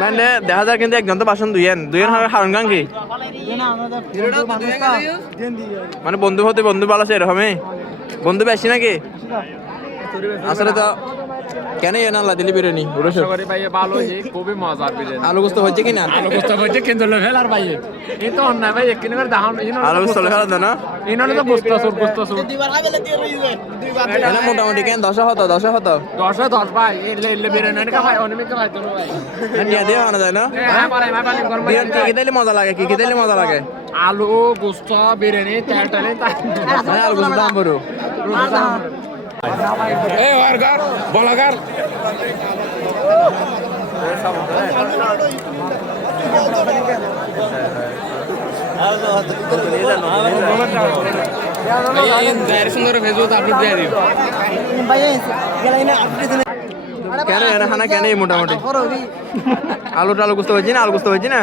মানে দেখা যায় কিন্তু একজন তো বাসন দুইয়েন হারণ গান কি মানে বন্ধু হতে বন্ধু ভালো আছে এরকমই বন্ধু বেশি নাকি আসলে তো কেন আল্লাহ দিলি বিরিয়ানি খুবই মজার বিরিয়ানি আলু গোস্ত হচ্ছে কিনা আলু গোস্ত হচ্ছে কিন্তু ফেলার ভাই এই তো অন্যায় ভাই একদিন করে দাম আলু গোস্ত ফেলা দেন না ইনলে তো গোস্ত মোটামুটি কেন 10 হতো 10 ভাই এলে বিরিয়ানি কা ভাই অনিমিত ভাই তো ভাই নিয়ে দিয়ে আনা যায় না বিরিয়ানি কি দিলে মজা লাগে কি দিলে মজা লাগে আলু গোস্ত বিরিয়ানি তেল টালে আলু গোস্ত দাম বড় এই ওয়ারগার বলাগার সুন্দর ফেসবুক আপলোড দিয়ে দিও কেন খানা কেন মোটামুটি আলু টালু গুস্ত হয়েছি না